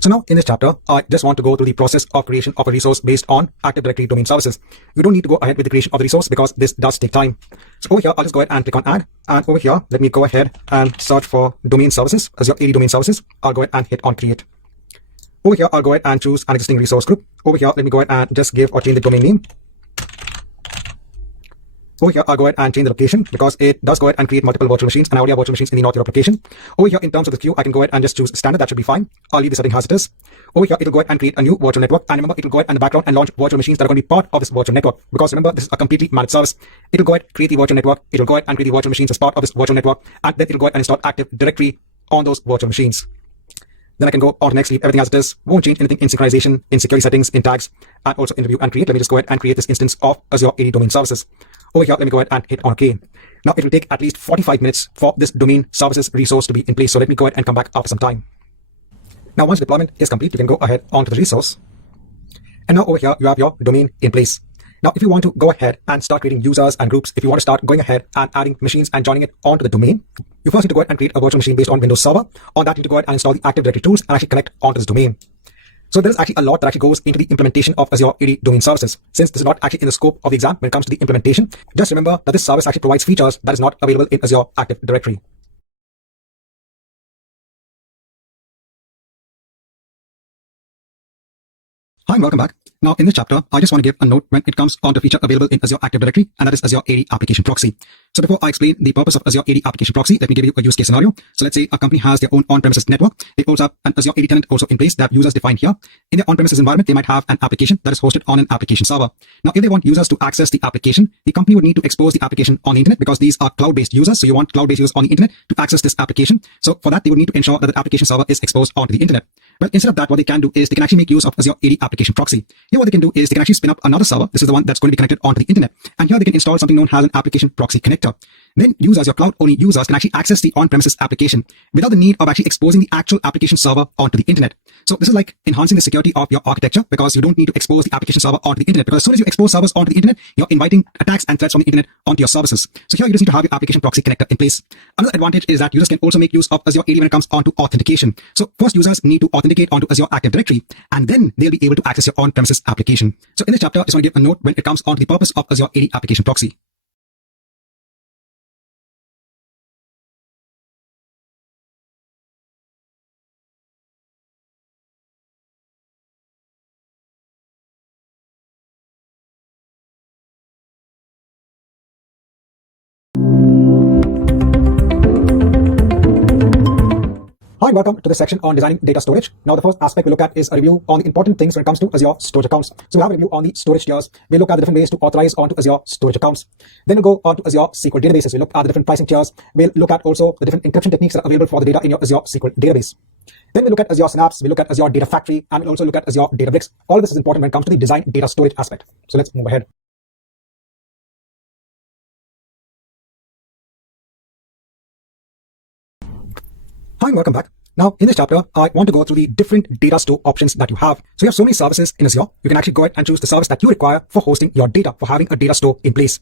So now in this chapter, I just want to go through the process of creation of a resource based on Active Directory domain services. You don't need to go ahead with the creation of the resource because this does take time. So over here, I'll just go ahead and click on add. And over here, let me go ahead and search for domain services, Azure AD domain services. I'll go ahead and hit on create. Over here, I'll go ahead and choose an existing resource group. Over here, let me go ahead and just give or change the domain name. Over here, I'll go ahead and change the location because it does go ahead and create multiple virtual machines, and I already have virtual machines in the North Europe location. Over here, in terms of the queue, I can go ahead and just choose standard. That should be fine. I'll leave the setting as it is. Over here, it'll go ahead and create a new virtual network. And remember, it'll go ahead in the background and launch virtual machines that are going to be part of this virtual network. Because remember, this is a completely managed service. It'll go ahead, create the virtual network. It'll go ahead and create the virtual machines as part of this virtual network. And then it'll go ahead and install Active Directory on those virtual machines. Then I can go on to next, leave everything as it is. Won't change anything in synchronization, in security settings, in tags, and also in review and create. Let me just go ahead and create this instance of Azure AD domain services. Over here, let me go ahead and hit on OK. Now it will take at least 45 minutes for this domain services resource to be in place. So let me go ahead and come back after some time. Now once deployment is complete, you can go ahead onto the resource. And now over here, you have your domain in place. Now, if you want to go ahead and start creating users and groups, if you want to start going ahead and adding machines and joining it onto the domain, you first need to go ahead and create a virtual machine based on Windows Server. On that, you need to go ahead and install the Active Directory tools and actually connect onto this domain. So there is actually a lot that actually goes into the implementation of Azure AD domain services. Since this is not actually in the scope of the exam when it comes to the implementation, just remember that this service actually provides features that is not available in Azure Active Directory. Hi and welcome back. Now in this chapter, I just want to give a note when it comes on to feature available in Azure Active Directory, and that is Azure AD Application Proxy. So before I explain the purpose of Azure AD Application Proxy, let me give you a use case scenario. So let's say a company has their own on-premises network. They also have an Azure AD tenant also in place that users define here. In their on-premises environment, they might have an application that is hosted on an application server. Now, if they want users to access the application, the company would need to expose the application on the internet because these are cloud-based users. So you want cloud-based users on the internet to access this application. So for that, they would need to ensure that the application server is exposed onto the internet. Well, instead of that, what they can do is they can actually make use of Azure AD Application Proxy. Here, what they can do is they can actually spin up another server. This is the one that's going to be connected onto the internet. And here they can install something known as an application proxy connector. Then users, your cloud-only users, can actually access the on-premises application without the need of actually exposing the actual application server onto the internet. So this is like enhancing the security of your architecture because you don't need to expose the application server onto the internet. Because as soon as you expose servers onto the internet, you're inviting attacks and threats from the internet onto your services. So here you just need to have your application proxy connector in place. Another advantage is that users can also make use of Azure AD when it comes onto authentication. So first, users need to authenticate onto Azure Active Directory, and then they'll be able to access your on-premises application. So in this chapter, I just want to give a note when it comes on to the purpose of Azure AD Application Proxy. Hi, welcome to the section on designing data storage. Now, the first aspect we look at is a review on the important things when it comes to Azure storage accounts. So we'll have a review on the storage tiers. We'll look at the different ways to authorize onto Azure storage accounts. Then we'll go on to Azure SQL databases. We'll look at the different pricing tiers. We'll look at also the different encryption techniques that are available for the data in your Azure SQL database. Then we'll look at Azure Synapse. We'll look at Azure Data Factory, and we'll also look at Azure Databricks. All of this is important when it comes to the design data storage aspect. So let's move ahead. Hi, and welcome back. Now, in this chapter, I want to go through the different data store options that you have. So you have so many services in Azure. You can actually go ahead and choose the service that you require for hosting your data, for having a data store in place.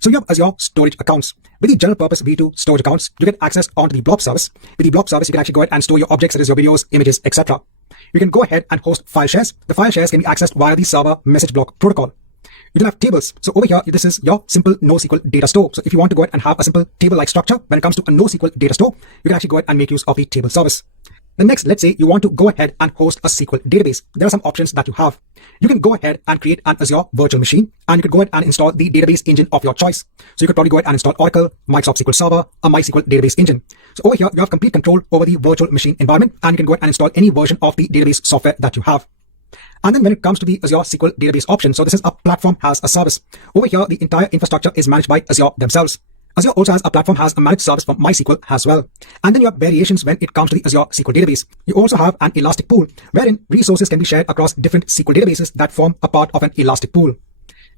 So you have Azure storage accounts. With the general purpose V2 storage accounts, you get access onto the blob service. With the blob service, you can actually go ahead and store your objects, such as your videos, images, etc. You can go ahead and host file shares. The file shares can be accessed via the server message block protocol. You can have tables. So over here, this is your simple NoSQL data store. So if you want to go ahead and have a simple table-like structure when it comes to a NoSQL data store, you can actually go ahead and make use of the table service. Then next, let's say you want to go ahead and host a SQL database. There are some options that you have. You can go ahead and create an Azure virtual machine, and you could go ahead and install the database engine of your choice. So you could probably go ahead and install Oracle, Microsoft SQL Server, a MySQL database engine. So over here, you have complete control over the virtual machine environment, and you can go ahead and install any version of the database software that you have. And then when it comes to the Azure SQL database option, so this is a platform as a service. Over here, the entire infrastructure is managed by Azure themselves. Azure also has a platform, has a managed service for MySQL as well. And then you have variations when it comes to the Azure SQL database. You also have an elastic pool, wherein resources can be shared across different SQL databases that form a part of an elastic pool.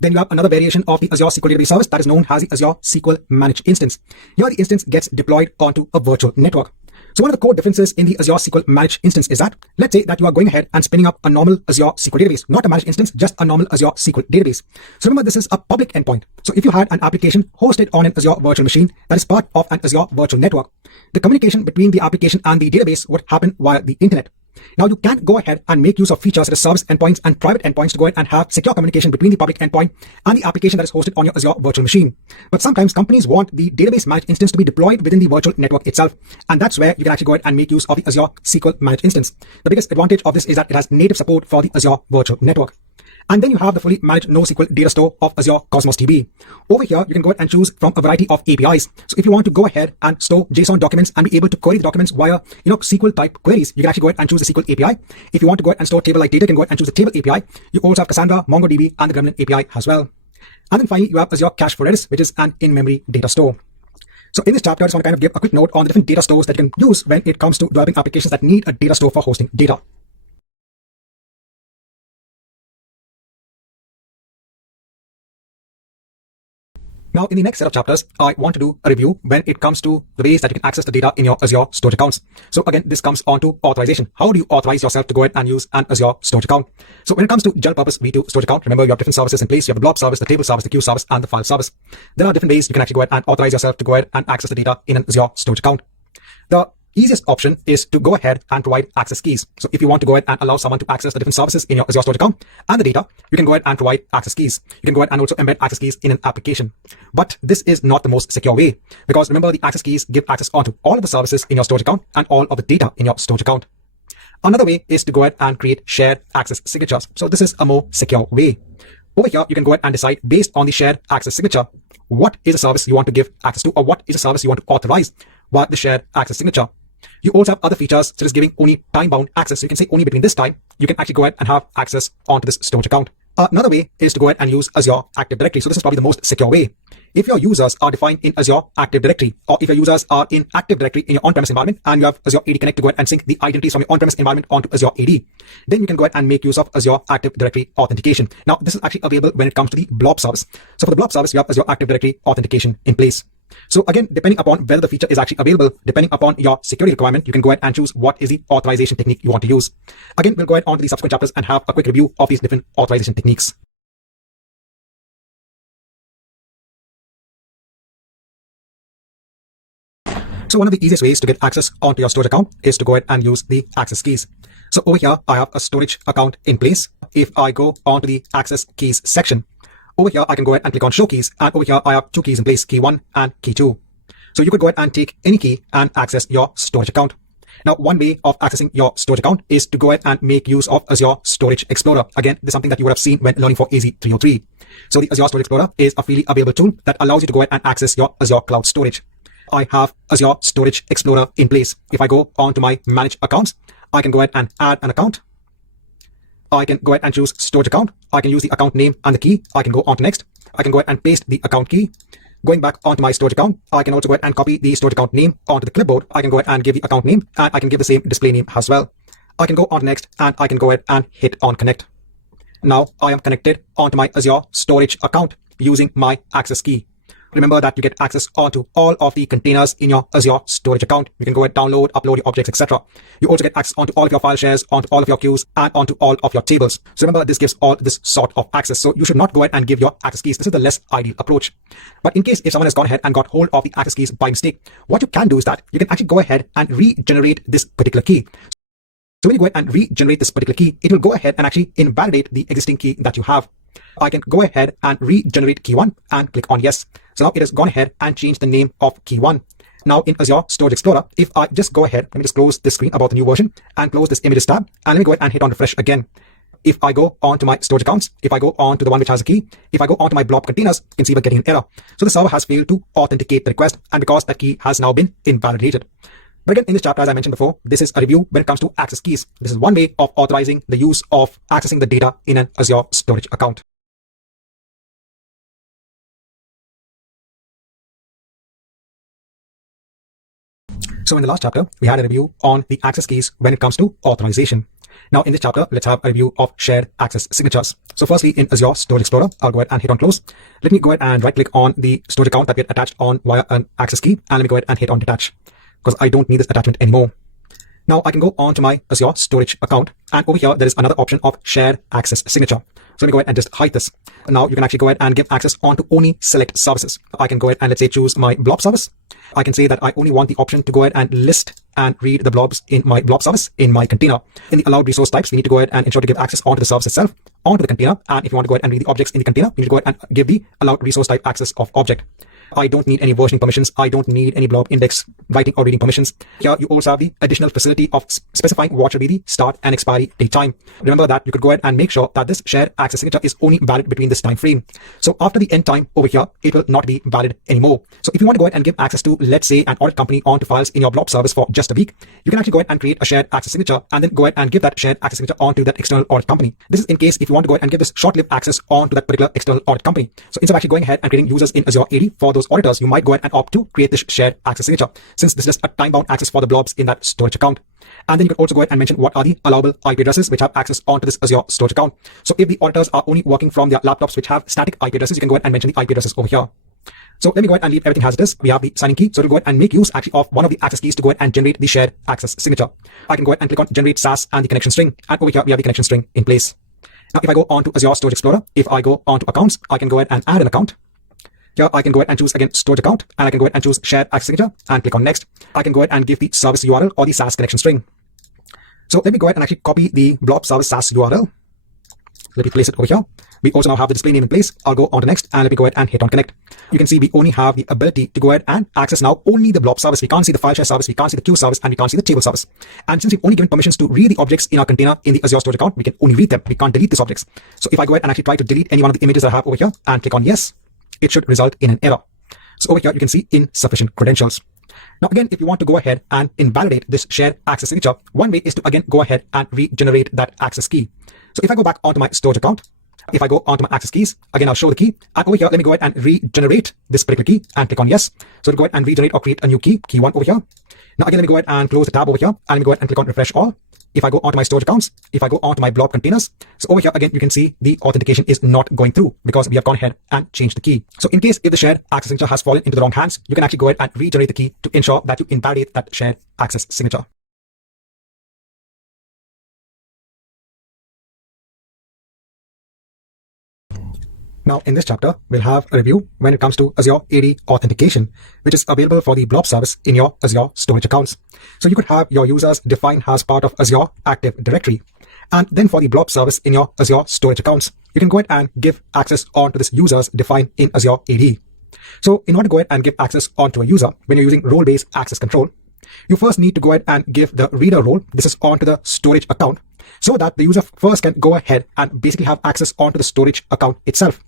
Then you have another variation of the Azure SQL database service that is known as the Azure SQL Managed Instance. Here, the instance gets deployed onto a virtual network. So one of the core differences in the Azure SQL Managed Instance is that, let's say that you are going ahead and spinning up a normal Azure SQL database, not a managed instance, just a normal Azure SQL database. So remember, this is a public endpoint. So if you had an application hosted on an Azure virtual machine that is part of an Azure virtual network, the communication between the application and the database would happen via the internet. Now you can go ahead and make use of features such as service endpoints and private endpoints to go ahead and have secure communication between the public endpoint and the application that is hosted on your Azure virtual machine. But sometimes companies want the database managed instance to be deployed within the virtual network itself. And that's where you can actually go ahead and make use of the Azure SQL managed instance. The biggest advantage of this is that it has native support for the Azure virtual network. And then you have the fully managed NoSQL data store of Azure Cosmos DB. Over here, you can go ahead and choose from a variety of APIs. So if you want to go ahead and store JSON documents and be able to query the documents via, SQL type queries, you can actually go ahead and choose the SQL API. If you want to go ahead and store table-like data, you can go ahead and choose the table API. You also have Cassandra, MongoDB, and the Gremlin API as well. And then finally, you have Azure Cache for Redis, which is an in-memory data store. So in this chapter, I just want to kind of give a quick note on the different data stores that you can use when it comes to developing applications that need a data store for hosting data. Now, in the next set of chapters, I want to do a review when it comes to the ways that you can access the data in your Azure storage accounts. So again, this comes on to authorization. How do you authorize yourself to go ahead and use an Azure storage account? So when it comes to general purpose V2 storage account, remember you have different services in place. You have the blob service, the table service, the queue service, and the file service. There are different ways you can actually go ahead and authorize yourself to go ahead and access the data in an Azure storage account. The easiest option is to go ahead and provide access keys. So if you want to go ahead and allow someone to access the different services in your Azure storage account and the data, you can go ahead and provide access keys. You can go ahead and also embed access keys in an application. But this is not the most secure way, because remember, the access keys give access onto all of the services in your storage account and all of the data in your storage account. Another way is to go ahead and create shared access signatures. So this is a more secure way. Over here, you can go ahead and decide based on the shared access signature, what is a service you want to give access to, or what is a service you want to authorize via the shared access signature. You also have other features such as giving only time-bound access. So you can say only between this time, you can actually go ahead and have access onto this storage account. Another way is to go ahead and use Azure Active Directory. So this is probably the most secure way. If your users are defined in Azure Active Directory, or if your users are in Active Directory in your on-premise environment and you have Azure AD Connect to go ahead and sync the identities from your on-premise environment onto Azure AD, then you can go ahead and make use of Azure Active Directory authentication. Now, this is actually available when it comes to the blob service. So for the blob service, you have Azure Active Directory authentication in place. So again, depending upon whether the feature is actually available, depending upon your security requirement, you can go ahead and choose what is the authorization technique you want to use. Again, we'll go ahead on to the subsequent chapters and have a quick review of these different authorization techniques. So one of the easiest ways to get access onto your storage account is to go ahead and use the access keys. So over here, I have a storage account in place. If I go onto the access keys section, over here, I can go ahead and click on show keys, and over here, I have two keys in place, key 1 and key 2. So you could go ahead and take any key and access your storage account. Now, one way of accessing your storage account is to go ahead and make use of Azure Storage Explorer. Again, this is something that you would have seen when learning for AZ303. So the Azure Storage Explorer is a freely available tool that allows you to go ahead and access your Azure cloud storage. I have Azure Storage Explorer in place. If I go on to my manage accounts, I can go ahead and add an account. I can go ahead and choose storage account. I can use the account name and the key. I can go on to next. I can go ahead and paste the account key. Going back onto my storage account, I can also go ahead and copy the storage account name onto the clipboard. I can go ahead and give the account name, and I can give the same display name as well. I can go on to next, and I can go ahead and hit on connect. Now I am connected onto my Azure storage account using my access key. Remember that you get access onto all of the containers in your Azure storage account. You can go ahead, download, upload your objects, etc. You also get access onto all of your file shares, onto all of your queues, and onto all of your tables. So remember, this gives all this sort of access. So you should not go ahead and give your access keys. This is the less ideal approach. But in case if someone has gone ahead and got hold of the access keys by mistake, what you can do is that you can actually go ahead and regenerate this particular key. So when you go ahead and regenerate this particular key, it will go ahead and actually invalidate the existing key that you have. I can go ahead and regenerate key 1 and click on yes. So now it has gone ahead and changed the name of key 1. Now in Azure Storage Explorer, if I just go ahead, let me just close this screen about the new version and close this images tab, and let me go ahead and hit on refresh again. If I go on to my storage accounts, if I go on to the one which has a key, if I go on to my blob containers, you can see we're getting an error. So the server has failed to authenticate the request, and because that key has now been invalidated. But again, in this chapter, as I mentioned before, this is a review when it comes to access keys. This is one way of authorizing the use of accessing the data in an Azure storage account. So in the last chapter, we had a review on the access keys when it comes to authorization. Now in this chapter, let's have a review of shared access signatures. So firstly, in Azure Storage Explorer, I'll go ahead and hit on close. Let me go ahead and right click on the storage account that we had attached on via an access key. And let me go ahead and hit on detach, because I don't need this attachment anymore. Now I can go on to my Azure storage account, and over here there is another option of shared access signature. So let me go ahead and just hide this. Now you can actually go ahead and give access on to only select services. I can go ahead and let's say choose my blob service. I can say that I only want the option to go ahead and list and read the blobs in my blob service in my container. In the allowed resource types, we need to go ahead and ensure to give access onto the service itself, onto the container. And if you want to go ahead and read the objects in the container, we need to go ahead and give the allowed resource type access of object. I don't need any versioning permissions. I don't need any blob index writing or reading permissions. Here you also have the additional facility of specifying what should be the start and expiry date time. Remember that you could go ahead and make sure that this shared access signature is only valid between this time frame. So after the end time over here, it will not be valid anymore. So if you want to go ahead and give access to, let's say, an audit company onto files in your blob service for just a week, you can actually go ahead and create a shared access signature and then go ahead and give that shared access signature onto that external audit company. This is in case if you want to go ahead and give this short-lived access onto that particular external audit company. So instead of actually going ahead and creating users in Azure AD for those auditors, you might go ahead and opt to create this shared access signature, since this is just a time-bound access for the blobs in that storage account. And then you can also go ahead and mention what are the allowable IP addresses which have access onto this Azure storage account. So if the auditors are only working from their laptops which have static IP addresses, you can go ahead and mention the IP addresses over here. So let me go ahead and leave everything as it is. We have the signing key. So it'll go ahead and make use actually of one of the access keys to go ahead and generate the shared access signature. I can go ahead and click on generate SAS and the connection string. And over here, we have the connection string in place. Now, if I go on to Azure Storage Explorer, if I go on to accounts, I can go ahead and add an account. Here, I can go ahead and choose again storage account, and I can go ahead and choose shared access signature and click on next. I can go ahead and give the service URL or the SAS connection string. So let me go ahead and actually copy the blob service SAS URL. Let me place it over here. We also now have the display name in place. I'll go on to next and let me go ahead and hit on connect. You can see we only have the ability to go ahead and access now only the blob service. We can't see the file share service, we can't see the queue service, and we can't see the table service. And since we've only given permissions to read the objects in our container in the Azure storage account, we can only read them. We can't delete these objects. So if I go ahead and actually try to delete any one of the images that I have over here and click on yes, it should result in an error. So over here, you can see insufficient credentials. Now, again, if you want to go ahead and invalidate this shared access signature, one way is to again go ahead and regenerate that access key. So if I go back onto my storage account, if I go onto my access keys, again, I'll show the key. And over here, let me go ahead and regenerate this particular key and click on yes. So to go ahead and regenerate or create a new key, key 1 over here. Now, again, let me go ahead and close the tab over here. And let me go ahead and click on refresh all. If I go onto my storage accounts, if I go onto my blob containers, so over here, again, you can see the authentication is not going through because we have gone ahead and changed the key. So in case if the shared access signature has fallen into the wrong hands, you can actually go ahead and regenerate the key to ensure that you invalidate that shared access signature. Now, in this chapter, we'll have a review when it comes to Azure AD authentication, which is available for the blob service in your Azure storage accounts. So you could have your users defined as part of Azure Active Directory. And then for the blob service in your Azure storage accounts, you can go ahead and give access onto this users defined in Azure AD. So in order to go ahead and give access onto a user when you're using role-based access control, you first need to go ahead and give the reader role, this is onto the storage account, so that the user first can go ahead and basically have access onto the storage account itself.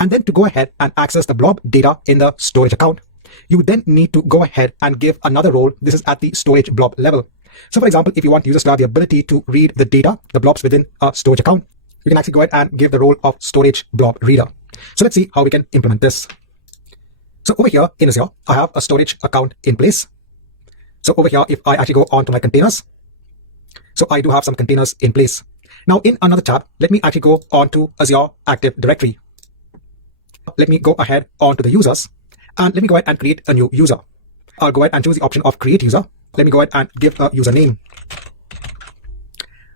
And then to go ahead and access the blob data in the storage account, you then need to go ahead and give another role. This is at the storage blob level. So for example, if you want users to have the ability to read the data, the blobs within a storage account, you can actually go ahead and give the role of storage blob reader. So let's see how we can implement this. So over here in Azure, I have a storage account in place. So over here, if I actually go on to my containers, so I do have some containers in place. Now in another tab, let me actually go on to Azure Active Directory. Let me go ahead onto the users and let me go ahead and create a new user. I'll go ahead and choose the option of create user. Let me go ahead and give a username.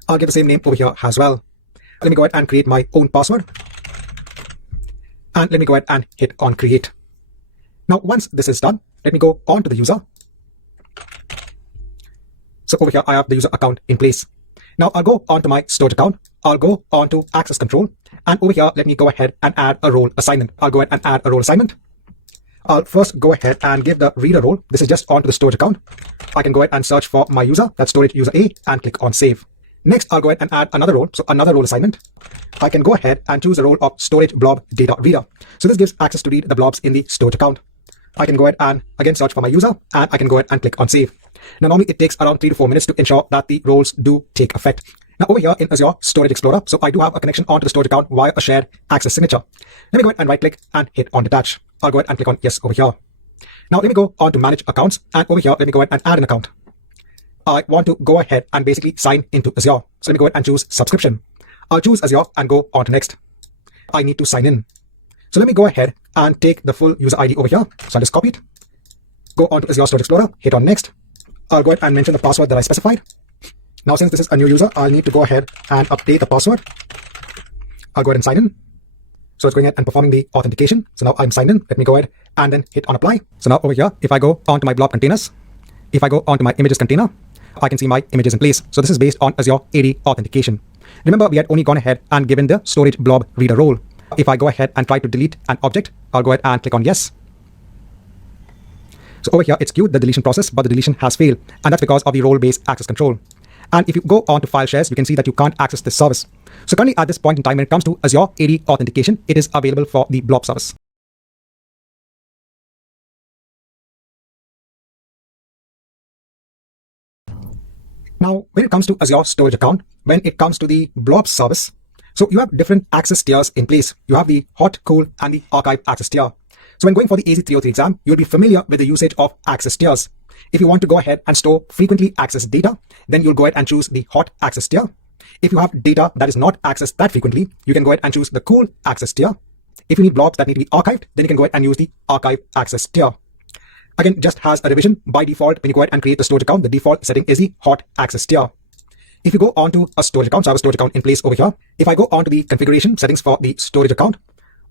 I'll give the same name over here as well. Let me go ahead and create my own password. And let me go ahead and hit on create. Now, once this is done, let me go on to the user. So over here, I have the user account in place. Now I'll go onto my storage account. I'll go onto access control. And over here, let me go ahead and add a role assignment. I'll go ahead and add a role assignment. I'll first go ahead and give the reader role. This is just onto the storage account. I can go ahead and search for my user, that's storage user A, and click on save. Next, I'll go ahead and add another role. So another role assignment. I can go ahead and choose the role of storage blob data reader. So this gives access to read the blobs in the storage account. I can go ahead and again search for my user, and I can go ahead and click on save. Now normally it takes around 3 to 4 minutes to ensure that the roles do take effect. Now over here in Azure Storage Explorer, so I do have a connection onto the storage account via a shared access signature. Let me go ahead and right click and hit on detach. I'll go ahead and click on yes over here. Now let me go on to manage accounts, and over here let me go ahead and add an account. I want to go ahead and basically sign into Azure. So let me go ahead and choose subscription. I'll choose Azure and go on to next. I need to sign in. So let me go ahead and take the full user ID over here. So I'll just copy it. Go on to Azure Storage Explorer, hit on next. I'll go ahead and mention the password that I specified. Now since this is a new user, I'll need to go ahead and update the password. I'll go ahead and sign in. So it's going ahead and performing the authentication. So now I'm signed in. Let me go ahead and then hit on apply. So now over here, if I go onto my blob containers, if I go onto my images container, I can see my images in place. So this is based on Azure AD authentication. Remember, we had only gone ahead and given the storage blob reader role. If I go ahead and try to delete an object, I'll go ahead and click on yes. So over here, it's queued the deletion process, but the deletion has failed. And that's because of the role-based access control. And if you go on to file shares, you can see that you can't access this service. So currently at this point in time, when it comes to Azure AD authentication, it is available for the blob service. Now, when it comes to Azure storage account, when it comes to the blob service, so you have different access tiers in place. You have the hot, cool, and the archive access tier. So when going for the AZ303 exam, you'll be familiar with the usage of access tiers. If you want to go ahead and store frequently accessed data, then you'll go ahead and choose the hot access tier. If you have data that is not accessed that frequently, you can go ahead and choose the cool access tier. If you need blobs that need to be archived, then you can go ahead and use the archive access tier. Again, just as a revision, by default, when you go ahead and create the storage account, the default setting is the hot access tier. If you go on to a storage account, so I have a storage account in place over here. If I go on to the configuration settings for the storage account,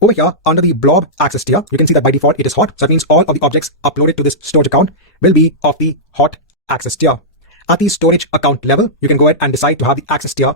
over here under the blob access tier, you can see that by default it is hot. So that means all of the objects uploaded to this storage account will be of the hot access tier. At the storage account level, you can go ahead and decide to have the access tier